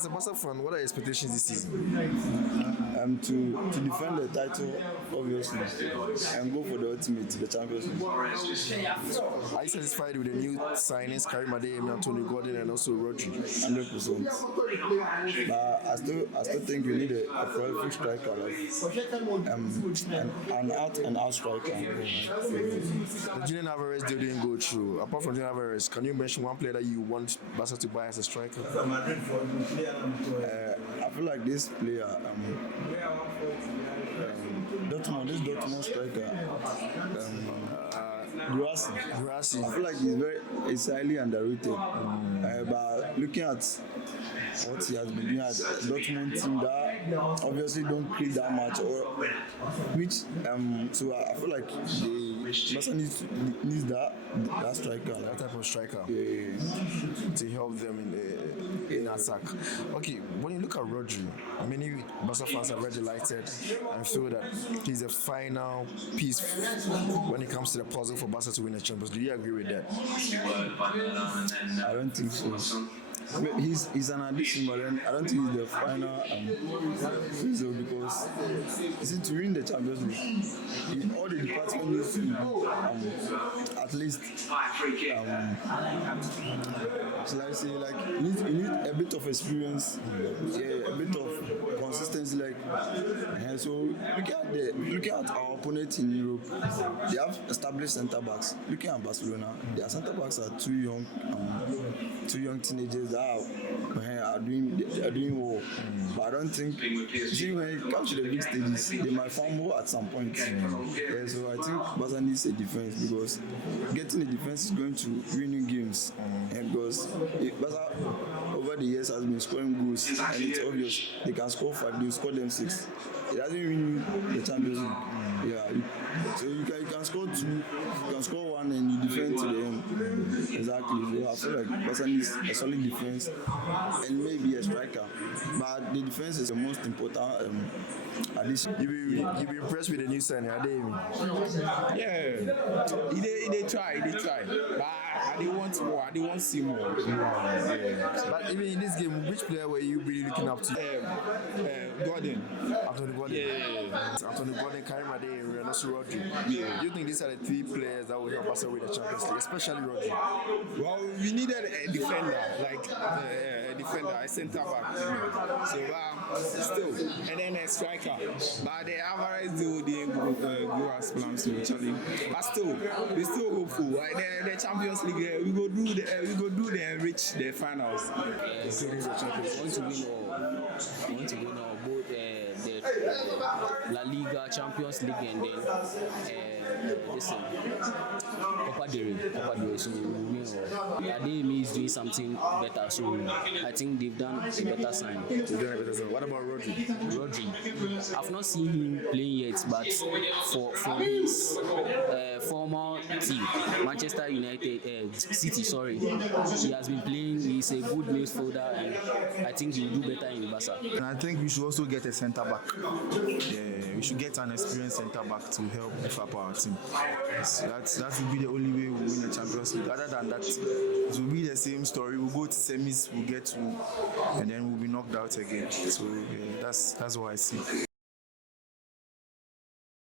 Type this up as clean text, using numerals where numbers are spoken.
as a Barca fan, what are your expectations this season? To defend the title, obviously, and go for the ultimate, the Champions League. Are you satisfied with the new signings, Karim Adeyemi, Antonio Gordon, and also Rodri? 100%. But I still think we need a prolific striker, like an out and out striker. The Julian Alvarez deal didn't go through. Apart from Julian Alvarez, can you mention one player that you want Barca to buy as a striker? I feel like this player, Dortmund striker, Guirassy. I feel like he's highly underrated. But looking at what he has been doing at Dortmund team that obviously don't click that much, so I feel like Barca needs that striker, that type of striker, yeah. to help them in attack. Okay, when you look at Rodri, many Barca fans are very delighted and feel that he's a final piece when it comes to the puzzle for Barca to win the Champions League. Do you agree with that? I don't think so. He's an addition, but then I don't think he's the final result, because to win the Champions League, all the department needs to at least shall I say, like you need a bit of experience, a bit of consistency, and so looking at our opponents in Europe, they have established centre backs. Looking at Barcelona, their centre backs are two young teenagers that are doing well. But I don't think, when it comes to the big stages, they might fumble at some point. Yeah, so I think Barca needs a defense, because getting a defense is going to win games. And because Barca over the years has been scoring goals, and it's obvious they can score 5, they score them 6. It doesn't win the Champions League. Yeah, so you can score 2, you can score 1, and you defend to the end. Exactly. So I feel like Barca needs a solid defense and maybe a striker. But the defense is the most important addition. You be impressed with the new signing, Adeyemi? Yeah, they try. But I didn't want more. I didn't want to see more. But even in this game, which player were you really looking up to? Gordon. Antonio Gordon. Yeah. Antonio Gordon, Karim Adeyemi, and also Rodri. Yeah. Do you think these are the 3 players that will help us win the Champions League, especially Rodri? Well, we needed a defender, a centre back. So still, and then a striker. But the Alvarez didn't go as planned, actually. But still, we're still hopeful. The Champions League, we go do the reach the finals. So we want to win all both the La Liga, Champions League, and then Copa del Rey. So we win all. Adeyemi is doing something better, so I think they've done a better sign. What about Rodri? I've not seen him playing yet, but for his former team, Manchester United, City, he has been playing. He's a good midfielder, and I think he'll do better in Barca. And I think we should also get a centre back. Yeah, we should get an experienced centre back to help beef up our team. So that will be the only way we win the Champions League. Other than that, it will be the same story. We'll go to semis, we'll get to, and then we'll be knocked out again. So yeah, that's what I see.